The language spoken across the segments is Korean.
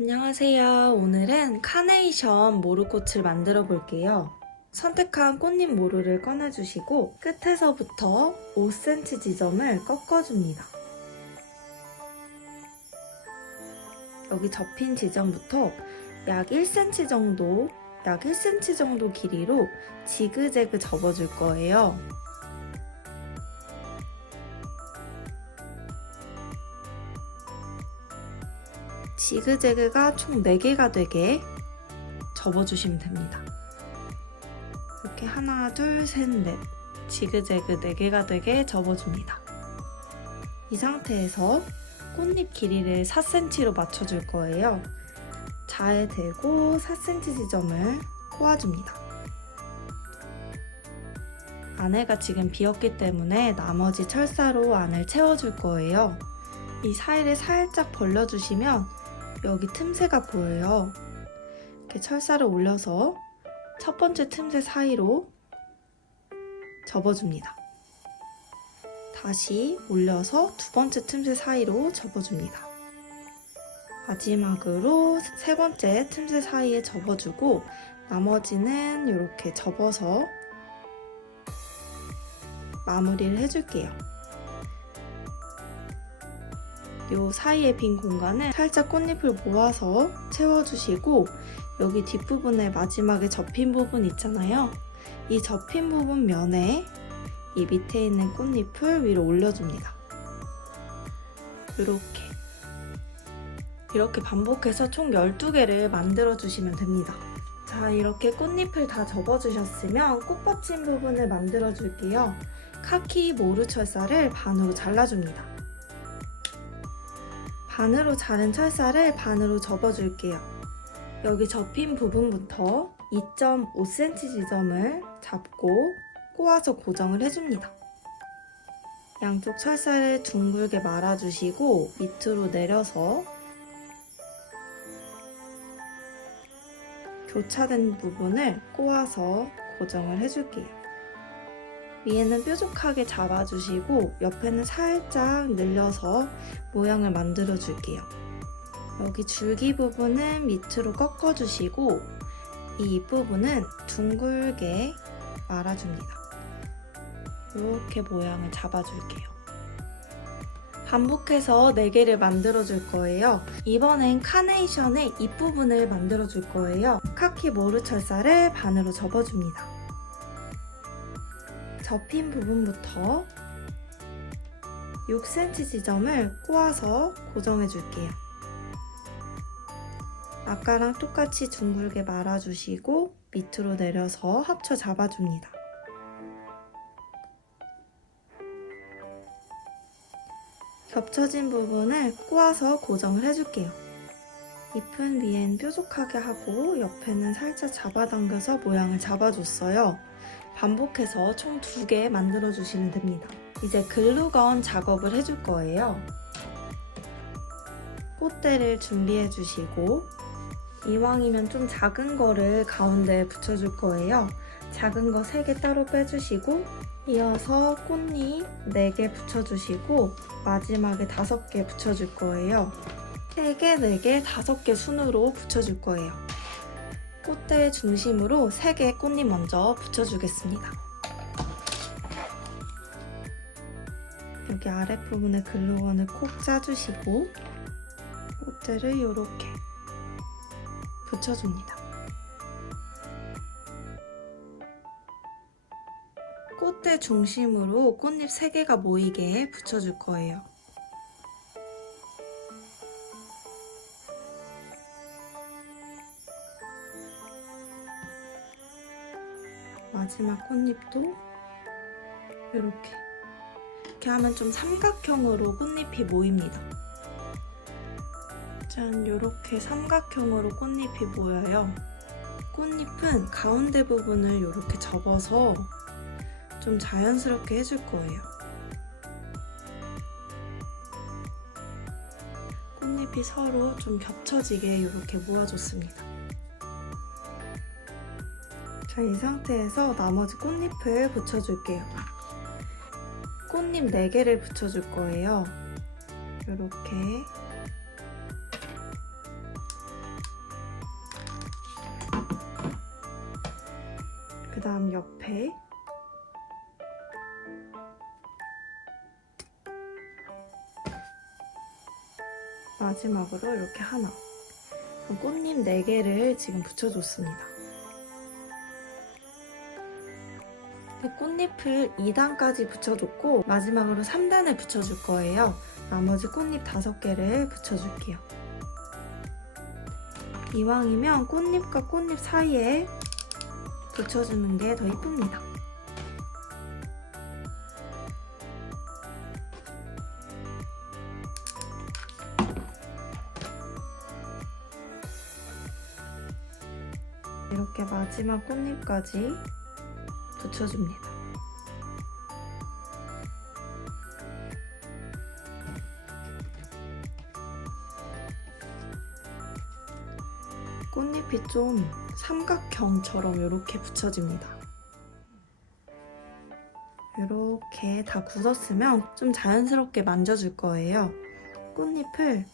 안녕하세요. 오늘은 카네이션 모루꽃을 만들어 볼게요. 선택한 꽃잎 모루를 꺼내주시고 끝에서부터 5cm 지점을 꺾어줍니다. 여기 접힌 지점부터 약 1cm 정도 길이로 지그재그 접어줄 거예요. 지그재그가 총 4개가 되게 접어주시면 됩니다. 이렇게 하나, 둘, 셋, 넷 지그재그 4개가 되게 접어줍니다. 이 상태에서 꽃잎 길이를 4cm로 맞춰줄 거예요. 자에 대고 4cm 지점을 꼬아줍니다. 안에가 지금 비었기 때문에 나머지 철사로 안을 채워줄 거예요. 이 사이를 살짝 벌려주시면 여기 틈새가 보여요. 이렇게 철사를 올려서 첫 번째 틈새 사이로 접어줍니다. 다시 올려서 두 번째 틈새 사이로 접어줍니다. 마지막으로 세 번째 틈새 사이에 접어주고 나머지는 이렇게 접어서 마무리를 해줄게요. 이 사이에 빈 공간을 살짝 꽃잎을 모아서 채워주시고 여기 뒷부분에 마지막에 접힌 부분 있잖아요. 이 접힌 부분 면에 이 밑에 있는 꽃잎을 위로 올려줍니다. 이렇게 반복해서 총 12개를 만들어주시면 됩니다. 자, 이렇게 꽃잎을 다 접어주셨으면 꽃받침 부분을 만들어줄게요. 카키 모루 철사를 반으로 잘라줍니다. 반으로 자른 철사를 반으로 접어줄게요. 여기 접힌 부분부터 2.5cm 지점을 잡고 꼬아서 고정을 해줍니다. 양쪽 철사를 둥글게 말아주시고 밑으로 내려서 교차된 부분을 꼬아서 고정을 해줄게요. 위에는 뾰족하게 잡아주시고 옆에는 살짝 늘려서 모양을 만들어 줄게요. 여기 줄기 부분은 밑으로 꺾어주시고 이 윗부분은 둥글게 말아줍니다. 이렇게 모양을 잡아줄게요. 반복해서 4개를 만들어 줄 거예요. 이번엔 카네이션의 잎부분을 만들어 줄 거예요. 카키 모루 철사를 반으로 접어줍니다. 접힌 부분부터 6cm 지점을 꼬아서 고정해 줄게요. 아까랑 똑같이 둥글게 말아주시고 밑으로 내려서 합쳐 잡아줍니다. 겹쳐진 부분을 꼬아서 고정을 해줄게요. 잎은 위엔 뾰족하게 하고 옆에는 살짝 잡아당겨서 모양을 잡아줬어요. 반복해서 총 2개 만들어주시면 됩니다. 이제 글루건 작업을 해줄 거예요. 꽃대를 준비해주시고 이왕이면 좀 작은 거를 가운데에 붙여줄 거예요. 작은 거 3개 따로 빼주시고 이어서 꽃잎 4개 붙여주시고 마지막에 5개 붙여줄 거예요. 3개, 4개, 5개 순으로 붙여줄 거예요. 꽃대 중심으로 3개의 꽃잎 먼저 붙여주겠습니다. 여기 아랫부분에 글루건을 콕 짜주시고 꽃대를 이렇게 붙여줍니다. 꽃대 중심으로 꽃잎 3개가 모이게 붙여줄 거예요. 마지막 꽃잎도 이렇게 하면 좀 삼각형으로 꽃잎이 모입니다. 짠, 이렇게 삼각형으로 꽃잎이 모여요. 꽃잎은 가운데 부분을 이렇게 접어서 좀 자연스럽게 해줄 거예요. 꽃잎이 서로 좀 겹쳐지게 이렇게 모아줬습니다. 자, 이 상태에서 나머지 꽃잎을 붙여줄게요. 꽃잎 4개를 붙여줄 거예요. 이렇게 그 다음 옆에 마지막으로 이렇게 하나. 꽃잎 4개를 지금 붙여줬습니다. 꽃잎을 2단까지 붙여줬고 마지막으로 3단을 붙여줄 거예요. 나머지 꽃잎 5개를 붙여줄게요. 이왕이면 꽃잎과 꽃잎 사이에 붙여주는 게 더 이쁩니다. 이렇게 마지막 꽃잎까지 붙여줍니다. 꽃잎이 좀 삼각형처럼 이렇게 붙여집니다. 이렇게 다 굳었으면 좀 자연스럽게 만져줄 거예요. 꽃잎을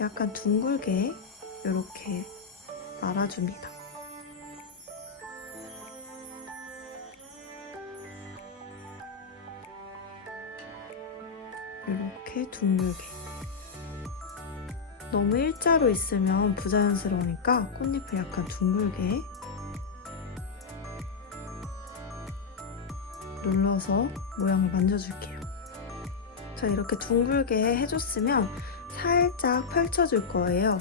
약간 둥글게 이렇게 말아줍니다. 이렇게 둥글게. 너무 일자로 있으면 부자연스러우니까 꽃잎을 약간 둥글게 눌러서 모양을 만져줄게요. 자, 이렇게 둥글게 해줬으면 살짝 펼쳐줄 거예요.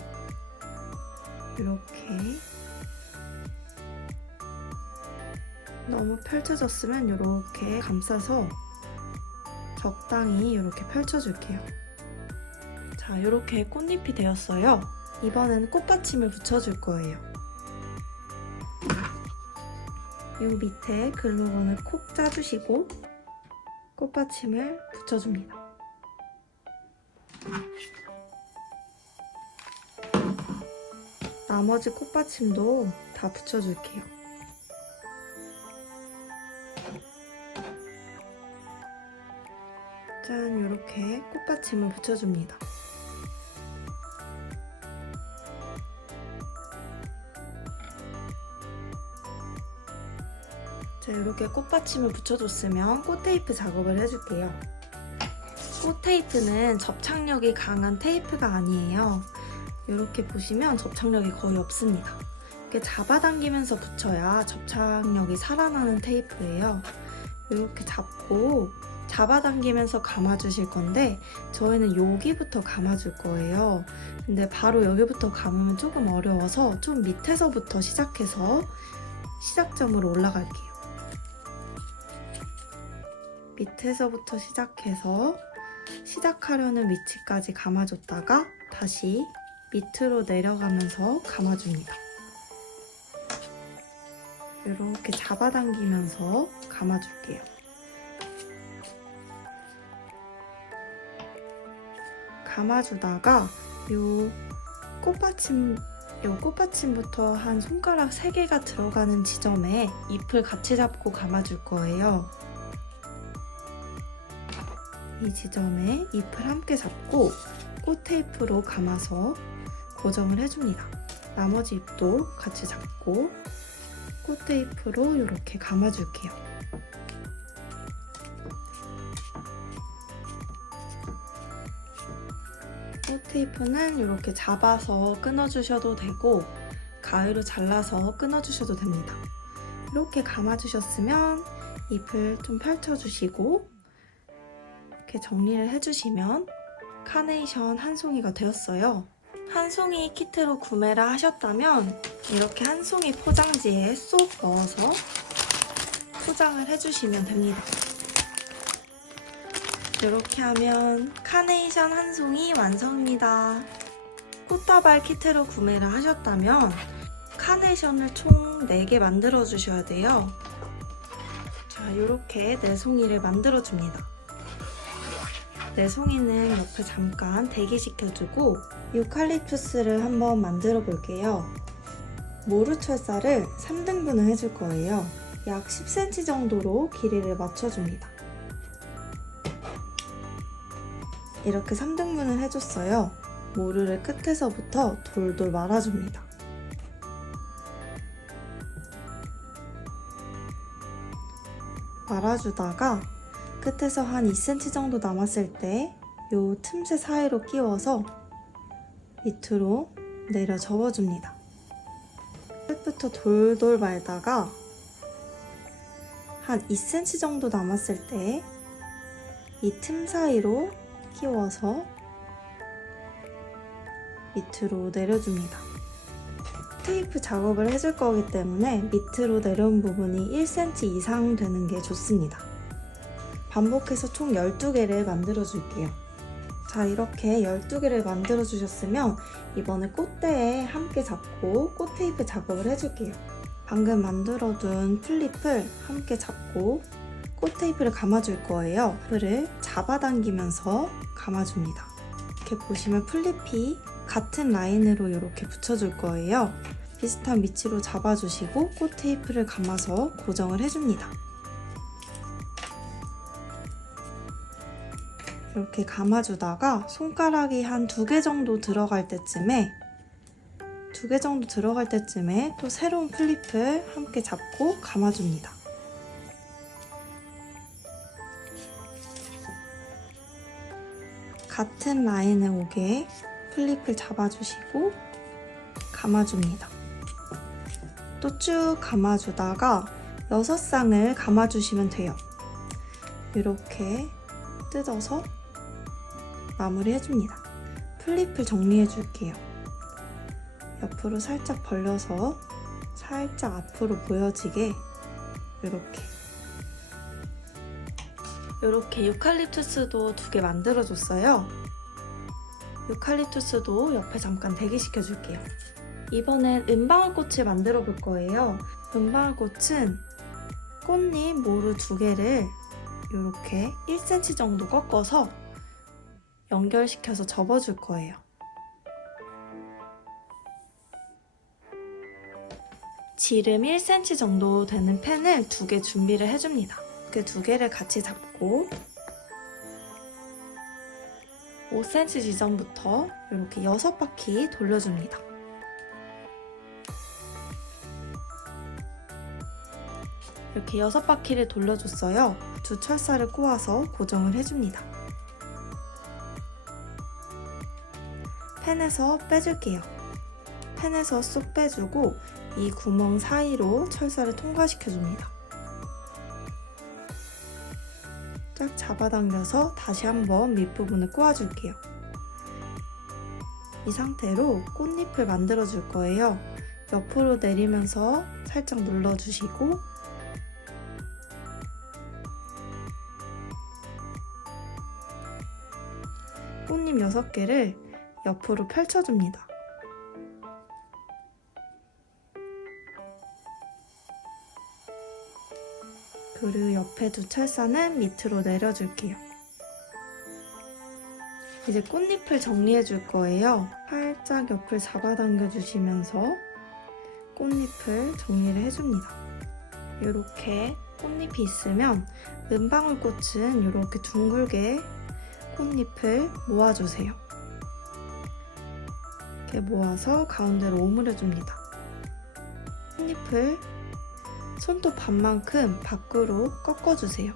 이렇게. 너무 펼쳐졌으면 이렇게 감싸서 적당히 이렇게 펼쳐줄게요. 자, 이렇게 꽃잎이 되었어요. 이번에는 꽃받침을 붙여줄 거예요. 이 밑에 글루건을 콕 짜주시고 꽃받침을 붙여줍니다. 나머지 꽃받침도 다 붙여줄게요. 짠, 이렇게 꽃받침을 붙여줍니다. 자, 이렇게 꽃받침을 붙여줬으면 꽃테이프 작업을 해줄게요. 꽃테이프는 접착력이 강한 테이프가 아니에요. 이렇게 보시면 접착력이 거의 없습니다. 이렇게 잡아당기면서 붙여야 접착력이 살아나는 테이프예요. 이렇게 잡고 잡아당기면서 감아주실 건데 저희는 여기부터 감아줄 거예요. 근데 바로 여기부터 감으면 조금 어려워서 좀 밑에서부터 시작해서 시작점으로 올라갈게요. 밑에서부터 시작해서 시작하려는 위치까지 감아줬다가 다시 밑으로 내려가면서 감아줍니다. 이렇게 잡아당기면서 감아줄게요. 감아주다가 요 꽃받침부터 한 손가락 3개가 들어가는 지점에 잎을 같이 잡고 감아줄 거예요. 이 지점에 잎을 함께 잡고 꽃테이프로 감아서 고정을 해줍니다. 나머지 잎도 같이 잡고 꽃테이프로 이렇게 감아줄게요. 꽃테이프는 이렇게 잡아서 끊어주셔도 되고 가위로 잘라서 끊어주셔도 됩니다. 이렇게 감아주셨으면 잎을 좀 펼쳐주시고 이렇게 정리를 해주시면 카네이션 한 송이가 되었어요. 한 송이 키트로 구매를 하셨다면 이렇게 한 송이 포장지에 쏙 넣어서 포장을 해주시면 됩니다. 이렇게 하면 카네이션 한 송이 완성입니다. 꽃다발 키트로 구매를 하셨다면 카네이션을 총 4개 만들어 주셔야 돼요. 자, 이렇게 4송이를 만들어 줍니다. 4송이는 옆에 잠깐 대기시켜주고 유칼립투스를 한번 만들어 볼게요. 모루철사를 3등분을 해줄 거예요. 약 10cm 정도로 길이를 맞춰줍니다. 이렇게 3등분을 해줬어요. 모루를 끝에서부터 돌돌 말아줍니다. 말아주다가 끝에서 한 2cm 정도 남았을 때 이 틈새 사이로 끼워서 밑으로 내려 접어줍니다. 끝부터 돌돌 말다가 한 2cm 정도 남았을 때 이 틈 사이로 끼워서 밑으로 내려줍니다. 테이프 작업을 해줄 거기 때문에 밑으로 내려온 부분이 1cm 이상 되는 게 좋습니다. 반복해서 총 12개를 만들어 줄게요. 자, 이렇게 12개를 만들어 주셨으면 이번에 꽃대에 함께 잡고 꽃 테이프 작업을 해줄게요. 방금 만들어둔 플립을 함께 잡고 꽃 테이프를 감아줄 거예요. 테이프를 잡아당기면서 감아줍니다. 이렇게 보시면 플립이 같은 라인으로 이렇게 붙여줄 거예요. 비슷한 위치로 잡아주시고 꽃 테이프를 감아서 고정을 해줍니다. 이렇게 감아주다가 손가락이 한 2개 정도 들어갈 때쯤에 또 새로운 플립을 함께 잡고 감아줍니다. 같은 라인에 오게 플립을 잡아주시고 감아줍니다. 또 쭉 감아주다가 6쌍을 감아주시면 돼요. 이렇게 뜯어서 마무리해줍니다. 플립을 정리해줄게요. 옆으로 살짝 벌려서 살짝 앞으로 보여지게 이렇게 유칼립투스도 2개 만들어줬어요. 유칼립투스도 옆에 잠깐 대기시켜줄게요. 이번엔 은방울꽃을 만들어 볼 거예요. 은방울꽃은 꽃잎 모루 2개를 이렇게 1cm 정도 꺾어서 연결시켜서 접어줄 거예요. 지름 1cm 정도 되는 펜을 2개 준비를 해줍니다. 그 2개를 같이 잡고 5cm 지점부터 이렇게 6바퀴 돌려줍니다. 이렇게 6바퀴를 돌려줬어요. 2 철사를 꼬아서 고정을 해줍니다. 펜에서 빼줄게요. 펜에서 쏙 빼주고 이 구멍 사이로 철사를 통과시켜줍니다. 쫙 잡아당겨서 다시 한번 밑부분을 꼬아줄게요. 이 상태로 꽃잎을 만들어줄 거예요. 옆으로 내리면서 살짝 눌러주시고 꽃잎 6개를 옆으로 펼쳐줍니다. 그리고 옆에 2 철사는 밑으로 내려줄게요. 이제 꽃잎을 정리해 줄 거예요. 살짝 옆을 잡아당겨 주시면서 꽃잎을 정리를 해줍니다. 이렇게 꽃잎이 있으면 은방울꽃은 이렇게 둥글게 꽃잎을 모아주세요. 이렇게 모아서 가운데로 오므려줍니다. 꽃잎을 손톱 반만큼 밖으로 꺾어주세요.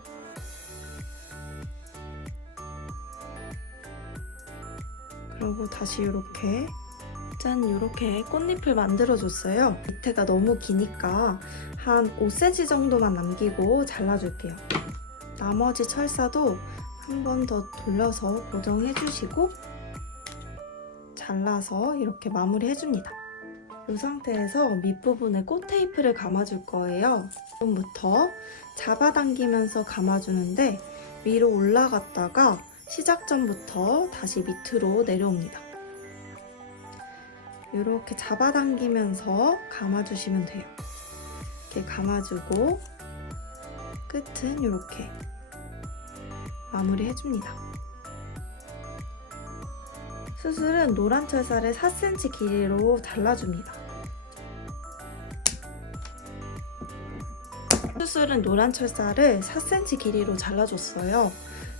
그리고 다시 이렇게 이렇게 꽃잎을 만들어줬어요. 밑에가 너무 기니까 한 5cm 정도만 남기고 잘라줄게요. 나머지 철사도 한 번 더 돌려서 고정해주시고 잘라서 이렇게 마무리해줍니다. 이 상태에서 밑부분에 꽃 테이프를 감아줄 거예요. 지금부터 잡아당기면서 감아주는데 위로 올라갔다가 시작점부터 다시 밑으로 내려옵니다. 이렇게 잡아당기면서 감아주시면 돼요. 이렇게 감아주고 끝은 이렇게 마무리해줍니다. 수술은 노란 철사를 4cm 길이로 잘라줍니다. 수술은 노란 철사를 4cm 길이로 잘라줬어요.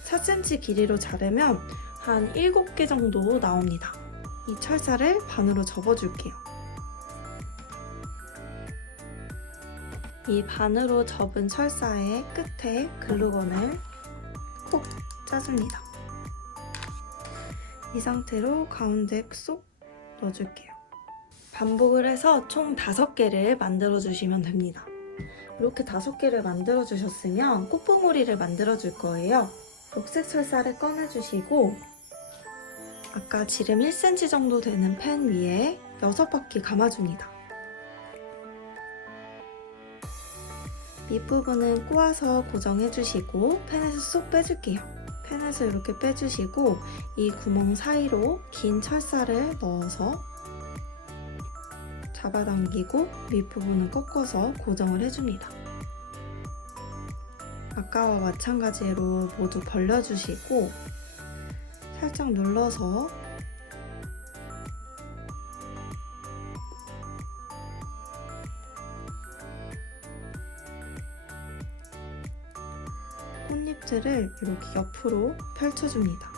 4cm 길이로 자르면 한 7개 정도 나옵니다. 이 철사를 반으로 접어줄게요. 이 반으로 접은 철사의 끝에 글루건을 콕 짜줍니다. 이 상태로 가운데 쏙 넣어줄게요. 반복을 해서 총 5개를 만들어주시면 됩니다. 이렇게 5개를 만들어주셨으면 꽃봉오리를 만들어줄 거예요. 녹색 철사를 꺼내주시고 아까 지름 1cm 정도 되는 펜 위에 6바퀴 감아줍니다. 밑부분은 꼬아서 고정해주시고 펜에서 쏙 빼줄게요. 펜에서 이렇게 빼주시고 이 구멍 사이로 긴 철사를 넣어서 잡아당기고 밑부분은 꺾어서 고정을 해줍니다. 아까와 마찬가지로 모두 벌려주시고 살짝 눌러서 꽃잎들을 이렇게 옆으로 펼쳐줍니다.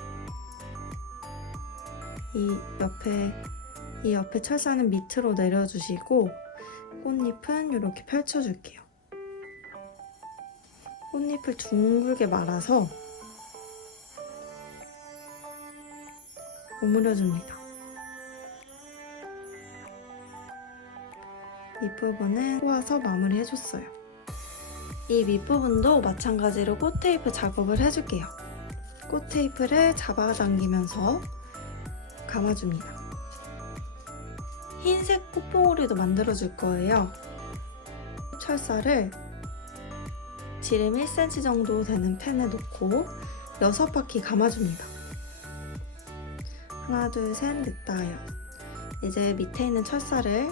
이 옆에 철사는 밑으로 내려주시고 꽃잎은 이렇게 펼쳐줄게요. 꽃잎을 둥글게 말아서 오므려줍니다. 밑부분은 꼬아서 마무리해줬어요. 이 밑부분도 마찬가지로 꽃테이프 작업을 해줄게요. 꽃테이프를 잡아당기면서 감아줍니다. 흰색 꽃봉오리도 만들어줄 거예요. 철사를 지름 1cm 정도 되는 펜에 놓고 6바퀴 감아줍니다. 하나, 둘, 셋, 넷, 다섯. 이제 밑에 있는 철사를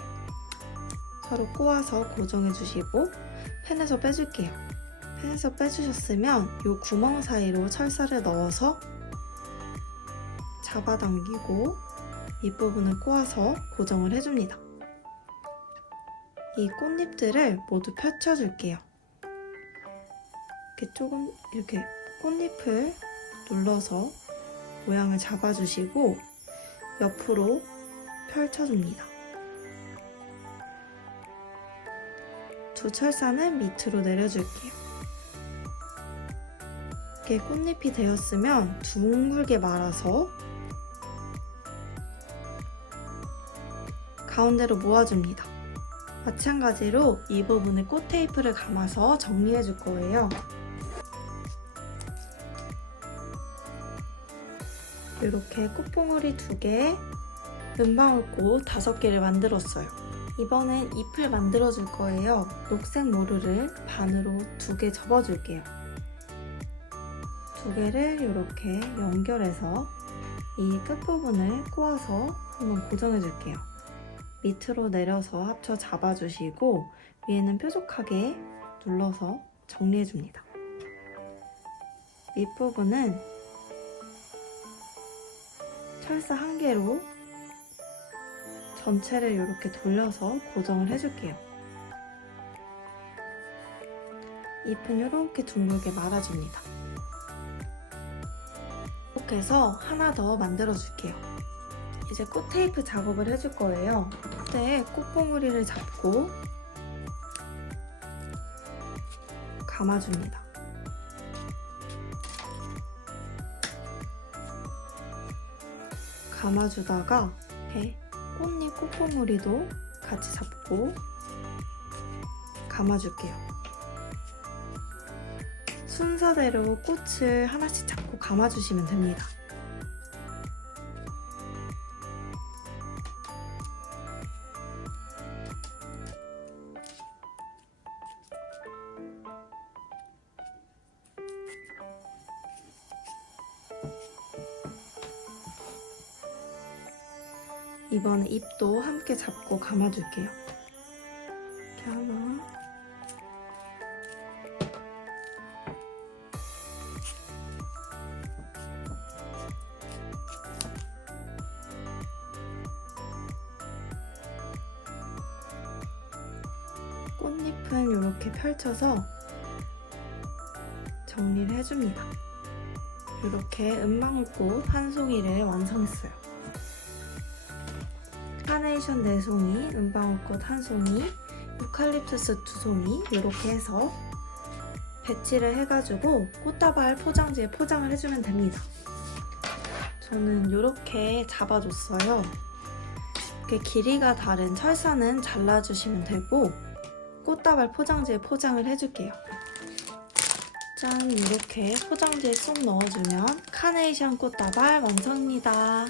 서로 꼬아서 고정해주시고 펜에서 빼줄게요. 펜에서 빼주셨으면 이 구멍 사이로 철사를 넣어서 잡아당기고 윗부분을 꼬아서 고정을 해줍니다. 이 꽃잎들을 모두 펼쳐줄게요. 이렇게 꽃잎을 눌러서 모양을 잡아주시고 옆으로 펼쳐줍니다. 두 철사는 밑으로 내려줄게요. 이렇게 꽃잎이 되었으면 둥글게 말아서 가운데로 모아줍니다. 마찬가지로 이 부분에 꽃 테이프를 감아서 정리해줄 거예요. 이렇게 꽃봉오리 2개, 은방울꽃 5개를 만들었어요. 이번엔 잎을 만들어줄 거예요. 녹색 모루를 반으로 2개 접어줄게요. 2개를 이렇게 연결해서 이 끝부분을 꼬아서 한번 고정해줄게요. 밑으로 내려서 합쳐 잡아주시고 위에는 뾰족하게 눌러서 정리해줍니다. 윗부분은 철사 1개로 전체를 이렇게 돌려서 고정을 해줄게요. 잎은 이렇게 둥글게 말아줍니다. 이렇게 해서 하나 더 만들어줄게요. 이제 꽃 테이프 작업을 해줄 거예요. 그때 꽃봉오리를 잡고 감아줍니다. 감아주다가 이렇게 꽃잎 꽃봉오리도 같이 잡고 감아줄게요. 순서대로 꽃을 하나씩 잡고 감아주시면 됩니다. 이번에 잎도 함께 잡고 감아줄게요. 이렇게 하나, 꽃잎은 이렇게 펼쳐서 정리를 해줍니다. 이렇게 은방울꽃 한 송이를 완성했어요. 카네이션 4송이, 은방울꽃 1송이, 유칼립투스 2송이 이렇게 해서 배치를 해가지고 꽃다발 포장지에 포장을 해주면 됩니다. 저는 이렇게 잡아줬어요. 이렇게 길이가 다른 철사는 잘라주시면 되고 꽃다발 포장지에 포장을 해줄게요. 짠! 이렇게 포장지에 쏙 넣어주면 카네이션 꽃다발 완성입니다.